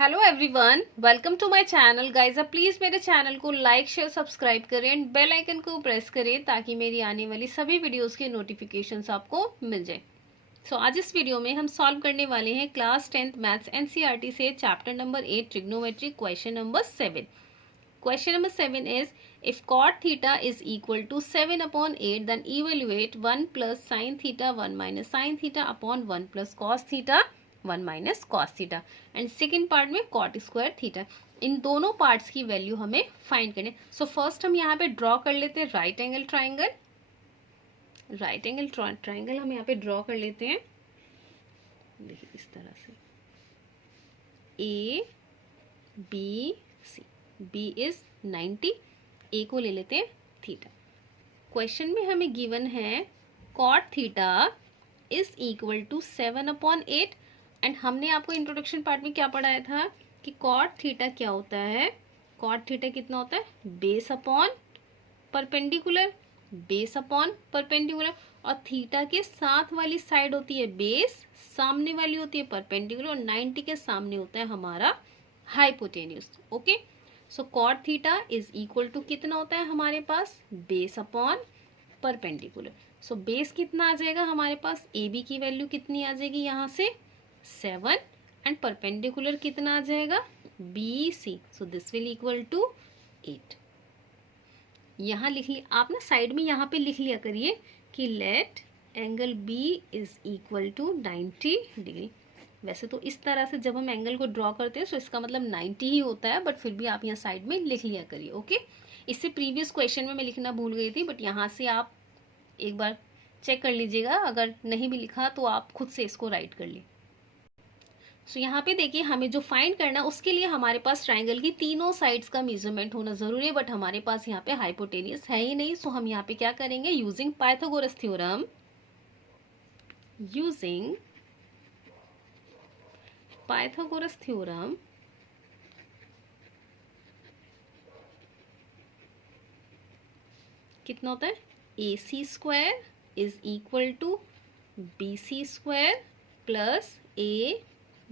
Hello everyone, welcome to my channel guys. अब please मेरे channel को लाइक शेयर सब्सक्राइब करें एंड बेल आइकन को प्रेस करें ताकि मेरी आने वाली सभी वीडियोस के नोटिफिकेशंस आपको मिल जाए। आज इस वीडियो में हम सॉल्व करने वाले हैं क्लास 10th मैथ्स एनसीईआरटी से chapter number 8 trigonometry question number 7। Question number 7 is if cot theta is equal to 7/8 then evaluate 1 plus sine theta 1 minus sine theta upon 1 plus cos theta 1 minus cos theta and second part में cot square theta. इन दोनों parts की value हमें find करनी। So first हम यहाँ पे draw कर लेते हैं right angle triangle. Right angle triangle हम यहाँ पे ड्रॉ कर लेते हैं। देखिए इस तरह से A B C, B is 90, A को ले लेते हैं थीटा। क्वेश्चन में हमें गिवन है cot theta is equal to 7/8 and हमने आपको इंट्रोडक्शन पार्ट में क्या पढ़ाया था कि कॉट थीटा क्या होता है। कॉट थीटा कितना होता है, base upon perpendicular, base upon perpendicular, और थीटा के साथ वाली साइड होती है बेस, सामने वाली होती है परपेंडिकुलर, और 90 के सामने होता है हमारा hypotenuse. Okay, so cot theta is equal to कितना होता है हमारे पास, base upon perpendicular. So base कितना आ जाएगा हमारे पास, ए बी की वैल्यू कितनी आ जाएगी यहाँ से 7 एंड परपेंडिकुलर कितना आ जाएगा B C. So this will equal to 8। यहाँ लिख लिया आप ना, साइड में यहाँ पे लिख लिया करिए कि let angle B is equal to 90 degree. वैसे तो इस तरह से जब हम एंगल को ड्रॉ करते हैं तो इसका मतलब 90 ही होता है, बट फिर भी आप यहाँ साइड में लिख लिया करिए। ओके, इससे प्रीवियस क्वेश्चन में मैं लिखना भूल गई थी, बट यहाँ से आप एक बार चेक कर लीजिएगा, अगर नहीं भी लिखा तो आप खुद से इसको राइट कर ली। सो यहाँ पे देखिए हमें जो फाइंड करना है उसके लिए हमारे पास ट्राइंगल की तीनों साइड्स का मेजरमेंट होना जरूरी है, बट हमारे पास यहाँ पे हाइपोटेनियस है ही नहीं। सो हम यहाँ पे क्या करेंगे, using Pythagoras theorem, using Pythagoras theorem कितना होता है, A C square is equal to B C square plus A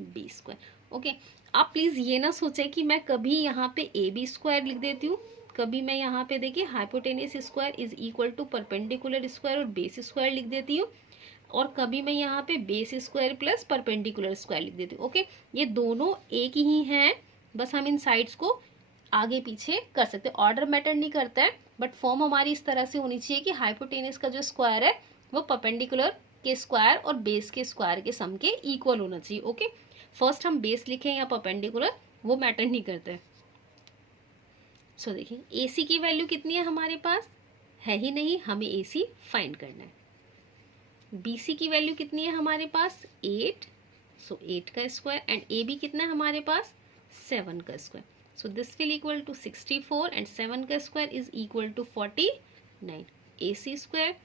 B square. Okay, आप प्लीज ये ना सोचे कि मैं कभी यहाँ पे ए बी स्क्वायर लिख देती हूँ, कभी मैं यहाँ पे देखिए hypotenuse square is equal to perpendicular square और बेस स्क्वायर लिख देती हूँ, और कभी मैं यहाँ पे base square plus perpendicular square लिख देती हूँ। ओके, ये दोनों एक ही हैं, बस हम इन साइड्स को आगे पीछे कर सकते हैं, ऑर्डर मैटर नहीं करता है, बट फॉर्म हमारी इस तरह से होनी चाहिए कि हाइपोटेनियस का जो स्क्वायर है वो परपेंडिकुलर के स्क्वायर और बेस के स्क्वायर के सम के इक्वल होना चाहिए। ओके, फर्स्ट हम बेस लिखें या परपेंडिकुलर वो मैटर नहीं करता है। सो देखिए AC की वैल्यू कितनी है हमारे पास, है ही नहीं, हमें AC फाइंड करना है। BC की वैल्यू कितनी है हमारे पास 8, सो 8 का स्क्वायर, एंड AB कितना है हमारे पास 7 का square. So this will equal to 64 and 7 का square is equal to 49 AC square.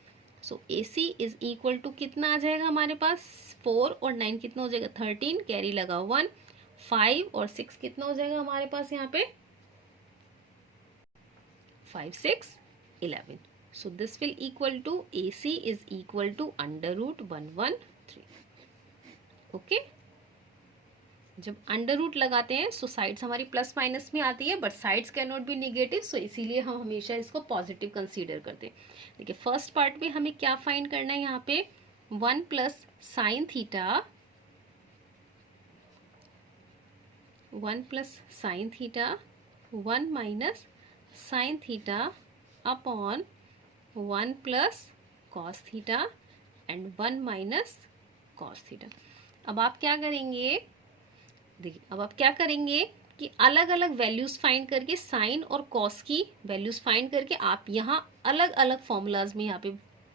So AC is equal to कितना आ जाएगा हमारे पास 4 और 9 कितना हो जाएगा 13, कैरी लगा 1, 5 और 6 कितना हो जाएगा हमारे पास यहाँ पे 5 6 11। So this will equal to AC is equal to √113। Okay, जब अंडर रूट लगाते हैं सो साइड्स हमारी प्लस माइनस में आती है, but sides can not be negative, so इसीलिए हम हमेशा इसको पॉजिटिव कंसीडर करते हैं। देखिए फर्स्ट पार्ट में हमें क्या फाइंड करना है, यहाँ पे 1 plus sine theta, 1 plus sine theta 1 minus sine theta upon 1 plus cos theta and 1 minus cos theta. अब आप क्या करेंगे, देखिए अब आप क्या करेंगे कि अलग अलग वैल्यूज फाइंड करके, साइन और कॉस की वैल्यूज फाइंड करके आप यहाँ अलग अलग फॉर्मूलाज में यहाँ पे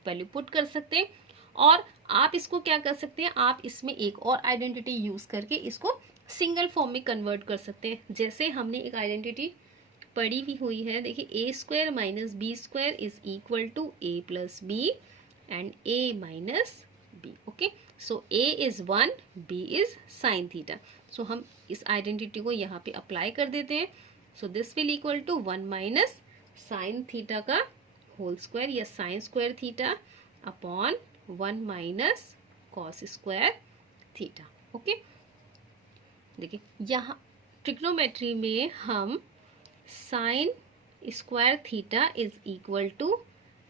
वैल्यू पुट कर सकते हैं, और आप इसको क्या कर सकते हैं, आप इसमें एक और आइडेंटिटी यूज करके इसको सिंगल फॉर्म में कन्वर्ट कर सकते हैं। जैसे हमने एक आइडेंटिटी पढ़ी भी हुई है, देखिए A square minus B square is equal to A plus B and A minus B. Okay, so A is 1, B is sine theta. So हम इस आइडेंटिटी को यहाँ पे अप्लाई कर देते हैं। So this will equal to 1 minus sine theta का whole square या sine square theta upon 1 minus cos square theta. Okay, देखिए यहाँ ट्रिग्नोमेट्री में हम sine square theta is equal to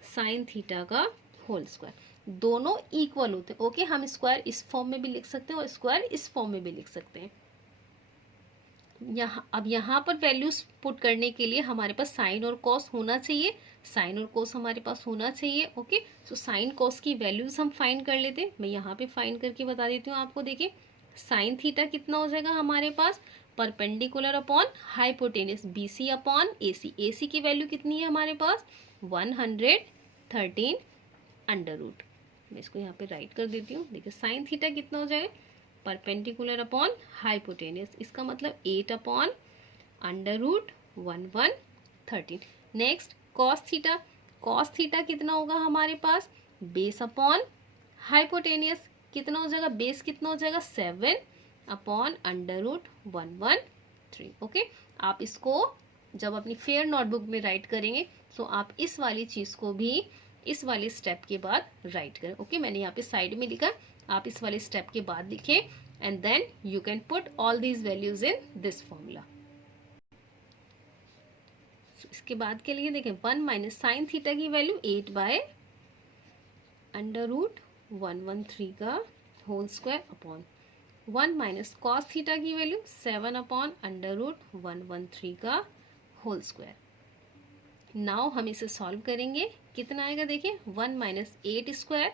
sine theta का होल स्क्वायर, दोनों इक्वल होते हैं। ओके, हम स्क्वायर इस फॉर्म में भी लिख सकते हैं और स्क्वायर इस फॉर्म में भी लिख सकते हैं। अब यहाँ पर वैल्यूज पुट करने के लिए हमारे पास साइन और कॉस होना चाहिए, साइन और कॉस हमारे पास होना चाहिए। ओके, सो साइन कॉस की वैल्यूज हम फाइंड कर लेते हैं। मैं यहाँ पे फाइंड करके बता देती हूँ आपको। देखिए, साइन थीटा कितना हो जाएगा हमारे पास, perpendicular upon hypotenuse BC upon AC। AC की वैल्यू कितनी है हमारे पास, 113 अंडर रूट। मैं इसको यहाँ पे राइट कर देती हूँ। देखिए, साइन थीटा कितना हो जाएगा, परपेंडिकुलर अपॉन हाइपोटेनियस, इसका मतलब 8 upon under root 113। Next cos theta, cos theta कितना होगा हमारे पास, बेस अपॉन हाइपोटेनियस कितना हो जाएगा, बेस कितना हो जाएगा 7 अपॉन अंडर रूट 113। ओके, आप इसको जब अपनी फेयर नोटबुक में राइट करेंगे तो आप इस वाली चीज को भी इस वाले स्टेप के बाद राइट करें। ओके, मैंने यहाँ पे साइड में लिखा, आप इस वाले स्टेप के बाद लिखें and then you can put all these values in this formula. इसके बाद के लिए देखें, 1 माइनस साइन थीटा की वैल्यू 8 बाय अंडर रूट 113 का whole square upon 1 minus cos theta की वैल्यू 7 अपॉन अंडर रूट 113 का होल स्क्वायर। नाउ हम इसे सॉल्व करेंगे, कितना आएगा देखिए, 1 minus 8 square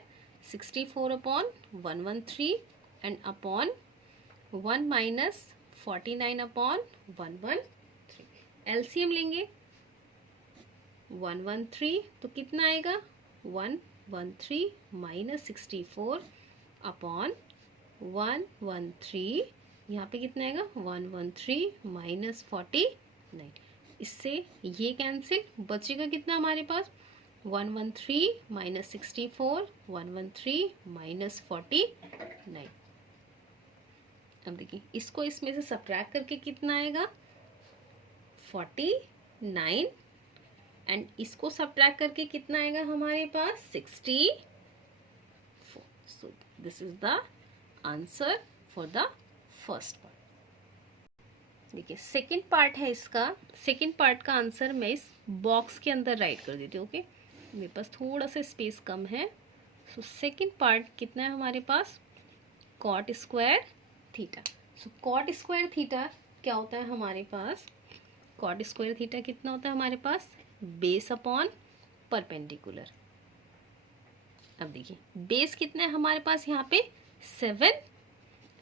64 upon 113 and upon 1 minus 49 upon 113। LCM लेंगे 113 तो कितना आएगा, 113 माइनस 64 अपॉन 113, यहाँ पे कितना आएगा 113 माइनस 49। इससे ये कैंसिल, बचेगा कितना हमारे पास 113 माइनस 64, 113 माइनस 49। अब देखिए, इसको इसमें से सब्ट्रैक्ट करके कितना आएगा 49 एंड इसको सब्ट्रैक्ट करके कितना आएगा हमारे पास 64। So this is the answer for the first part. देखिए, सेकंड पार्ट है इसका, सेकंड पार्ट का आंसर मैं इस बॉक्स के अंदर राइट कर देती हूँ। ओके, मेरे पास थोड़ा सा स्पेस कम है। सो सेकंड पार्ट कितना है हमारे पास, कॉट स्क्वायर थीटा। सो कॉट स्क्वायर थीटा क्या होता है हमारे पास, कॉट स्क्वायर थीटा कितना होता है हमारे पास, बेस अपॉन परपेंडिकुलर। अब देखिए, बेस कितना है हमारे पास यहाँ पे 7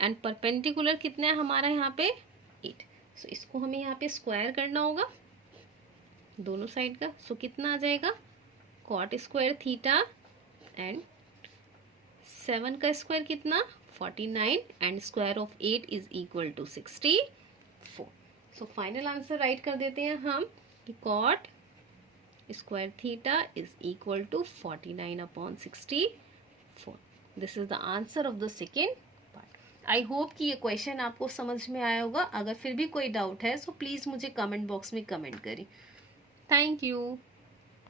एंड परपेंडिकुलर कितना है हमारा यहाँ पे 8। सो इसको हमें यहाँ पे स्क्वायर करना होगा दोनों साइड का। सो कितना आ जाएगा, कॉट स्क्वायर थीटा एंड 7 का स्क्वायर कितना 49 and square of 8 is equal to 64। So final answer write कर देते हैं हम कि cot square theta is equal to 49 upon 64। This is the answer of the second part. I hope कि ये question आपको समझ में आया होगा। अगर फिर भी कोई डाउट है तो प्लीज मुझे कमेंट बॉक्स में कमेंट करें। Thank you.